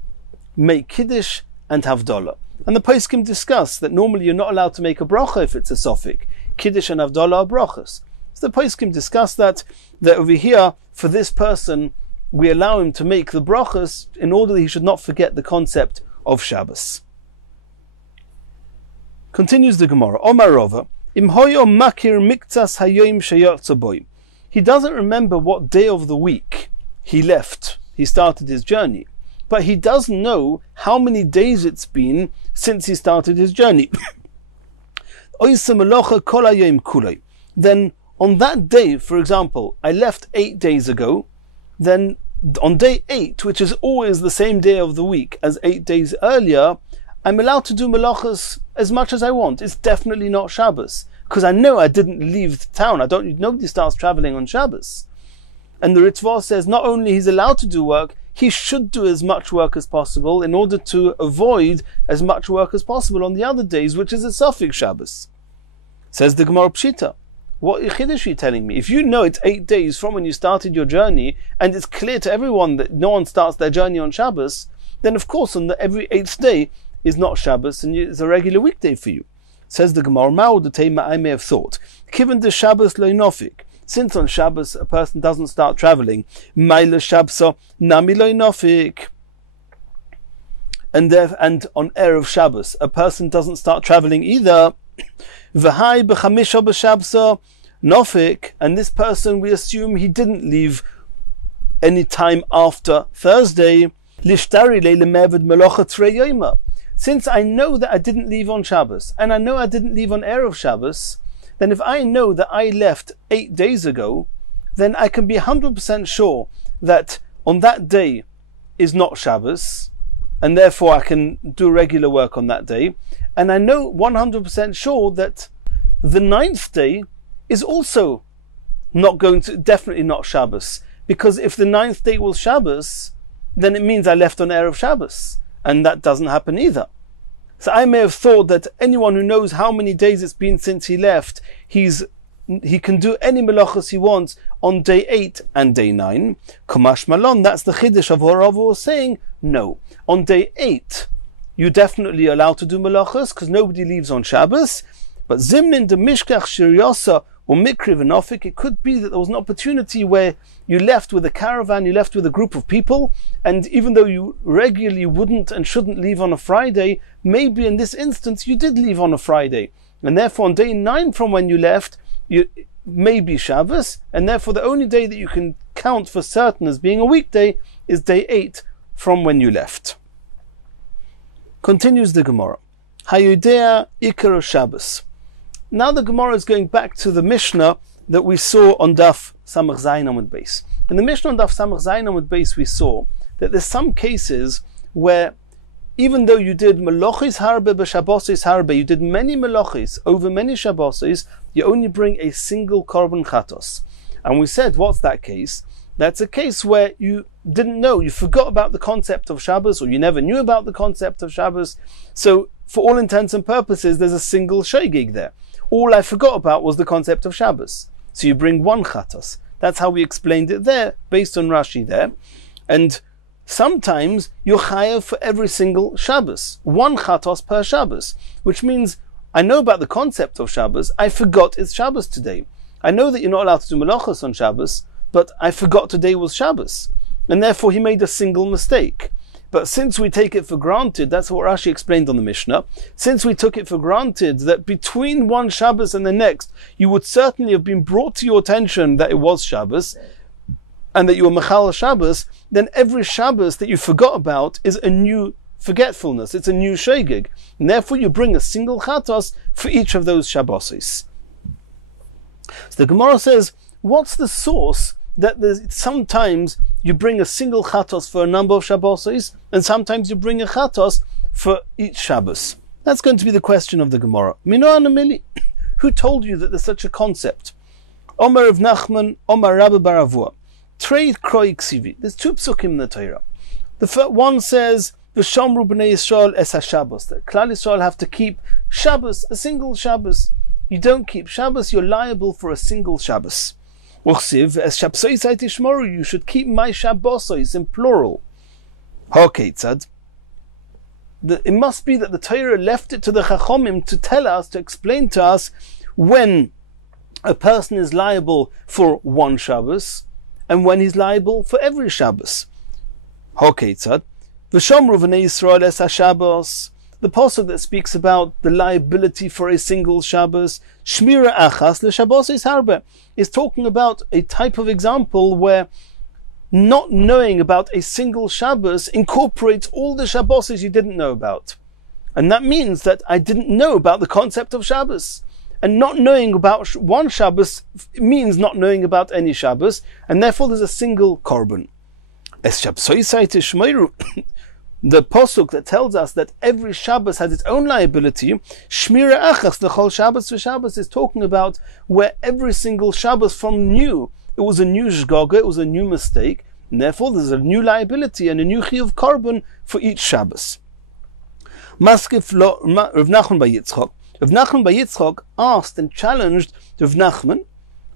make Kiddush and Havdalah. And the poskim discuss that normally you're not allowed to make a bracha if it's a Sophic. Kiddush and Havdalah are brachas. So the poskim discuss that over here, for this person, we allow him to make the brachas in order that he should not forget the concept of Shabbos. Continues the Gemara, Omar Rava, Im hoyo makir miktsas hayom sheyotza boy. He doesn't remember what day of the week he left he started his journey, but he doesn't know how many days it's been since he started his journey. Then on that day, for example, I left 8 days ago, then on day 8, which is always the same day of the week as 8 days earlier, I'm allowed to do melachas as much as I want. It's definitely not Shabbos, because I know I didn't leave the town. Nobody starts traveling on Shabbos. And the Ritva says not only he's allowed to do work, he should do as much work as possible in order to avoid as much work as possible on the other days, which is a suffix Shabbos. Says the Gemara Pshita. What Chiddush are you telling me? If you know it's 8 days from when you started your journey, and it's clear to everyone that no one starts their journey on Shabbos, then of course on every 8th day is not Shabbos and it's a regular weekday for you. Says the Gemara, I may have thought, given the Shabbos loinofik, since on Shabbos a person doesn't start traveling, Maila Shabso Nami loinofik, and on Erev Shabbos a person doesn't start traveling either. V'hai b'chamisha b'shabsa nofik, and this person, we assume he didn't leave any time after Thursday. Lishtari le'lemevad melocha tzrei yoyma. Since I know that I didn't leave on Shabbos, and I know I didn't leave on Erev Shabbos, then if I know that I left 8 days ago, then I can be 100% sure that on that day is not Shabbos, and therefore I can do regular work on that day. And I know 100% sure that the 9th day is also definitely not Shabbos. Because if the 9th day was Shabbos, then it means I left on Erev Shabbos. And that doesn't happen either. So I may have thought that anyone who knows how many days it's been since he left, he can do any melachos he wants on day 8 and day 9. Kamash Malon, that's the Chiddush of what Rav was saying. No. On day 8, you're definitely allowed to do melachos because nobody leaves on Shabbos. But Zimnin de Mishkach Shiryosa or Mikri V'nofik, it could be that there was an opportunity where you left with a caravan, you left with a group of people, and even though you regularly wouldn't and shouldn't leave on a Friday, maybe in this instance you did leave on a Friday. And therefore on day 9 from when you left, you may be Shabbos, and therefore the only day that you can count for certain as being a weekday is day 8 from when you left. Continues the Gemara. Hayudea Ikar Shabbos. Now the Gemara is going back to the Mishnah that we saw on Daf Samach Zayin Amud Beis. In the Mishnah on Daf Samach Zayin Amud Beis we saw that there's some cases where even though you did melochis harbe b'shabbosis harbe, you did many melochis over many shabbosis, you only bring a single korban chatos. And we said, what's that case? That's a case where you didn't know, you forgot about the concept of Shabbos, or you never knew about the concept of Shabbos. So for all intents and purposes, there's a single shogeg there. All I forgot about was the concept of Shabbos. So you bring one chatos. That's how we explained it there, based on Rashi there. And sometimes you're chayav for every single Shabbos, one chatos per Shabbos, which means I know about the concept of Shabbos, I forgot it's Shabbos today. I know that you're not allowed to do melachos on Shabbos, but I forgot today was Shabbos. And therefore he made a single mistake. But since we take it for granted, that's what Rashi explained on the Mishnah, since we took it for granted that between one Shabbos and the next, you would certainly have been brought to your attention that it was Shabbos, and that you were Mechal Shabbos, then every Shabbos that you forgot about is a new forgetfulness, it's a new shogeg. And therefore you bring a single chatos for each of those Shabbosis. So the Gemara says, what's the source that sometimes you bring a single chatos for a number of Shabbosis, and sometimes you bring a chatos for each Shabbos? That's going to be the question of the Gemara. Mino Anamili, who told you that there's such a concept? Omer of Nachman, Omer Rabbi Baravua. Trei kroi ksivi. There's two psukim in the Torah. The first one says, V'shomru b'nei Yisrael es ha-Shabbos, that Klal Yisrael have to keep Shabbos, a single Shabbos. You don't keep Shabbos, you're liable for a single Shabbos. Uchsiv es Shabbosos tishmoru, you should keep my Shabbosos in plural. Ha'ketzad. It must be that the Torah left it to the Chachomim to tell us, to explain to us when a person is liable for one Shabbos and when he's liable for every Shabbos. Ha'ketzad. V'shomru v'nei Yisrael es ha-Shabbos. The pasuk that speaks about the liability for a single Shabbos, Shmira achas leShabbosos harbe, is talking about a type of example where not knowing about a single Shabbos incorporates all the Shabbos you didn't know about. And that means that I didn't know about the concept of Shabbos. And not knowing about one Shabbos means not knowing about any Shabbos, and therefore there's a single korban. The posuk that tells us that every Shabbos has its own liability, Shmira Achas L'chol Shabbos v'Shabbos, is talking about where every single Shabbos from new, it was a new shgoga, it was a new mistake, and therefore there's a new liability and a new chiyuv korban for each Shabbos. Maskif Rav Nachman bar Yitzchak. Rav Nachman bar Yitzchak asked and challenged Rav Nachman,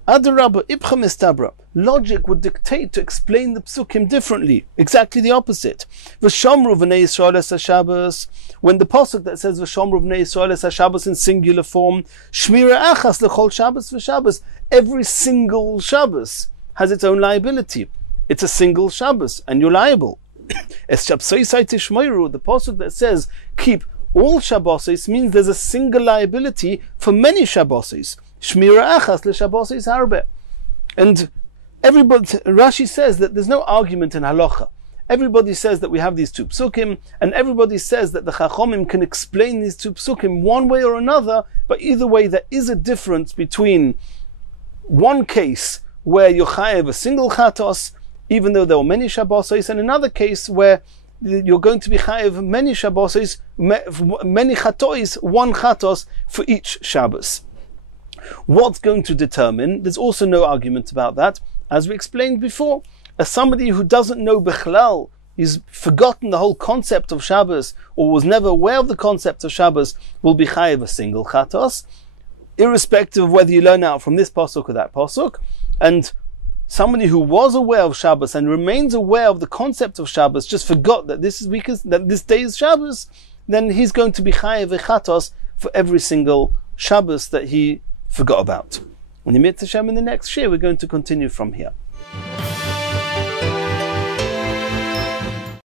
Adarabba Ibcha Mistabra. Logic would dictate to explain the psukim differently, exactly the opposite. V'shomru v'nei Yisrael es HaShabbos, when the pasuk that says V'shomru v'nei Yisrael es HaShabbos in singular form, Shmira Achas L'chol Shabbos v'Shabbos, every single Shabbos has its own liability. It's a single Shabbos, and you're liable. Es Shabsosai Tishmoiru, the pasuk that says keep all Shabbos, means there's a single liability for many Shabbos. Shmira Achas L'Shabbos Harbe. And everybody, Rashi says that there's no argument in halacha. Everybody says that we have these two psukim, and everybody says that the Chachomim can explain these two psukim one way or another, but either way there is a difference between one case where you're chayev a single chatos, even though there were many Shabbosos, and another case where you're going to be chayev many Shabbosos, many chatois, one chatos for each Shabbos. What's going to determine? There's also no argument about that. As we explained before, as somebody who doesn't know Bechlal, he's forgotten the whole concept of Shabbos, or was never aware of the concept of Shabbos, will be chayev a single chatos, irrespective of whether you learn out from this pasuk or that pasuk. And somebody who was aware of Shabbos and remains aware of the concept of Shabbos, just forgot that this day is Shabbos, then he's going to be chayev a chatos for every single Shabbos that he forgot about. When you meet Hashem in the next shir, we're going to continue from here.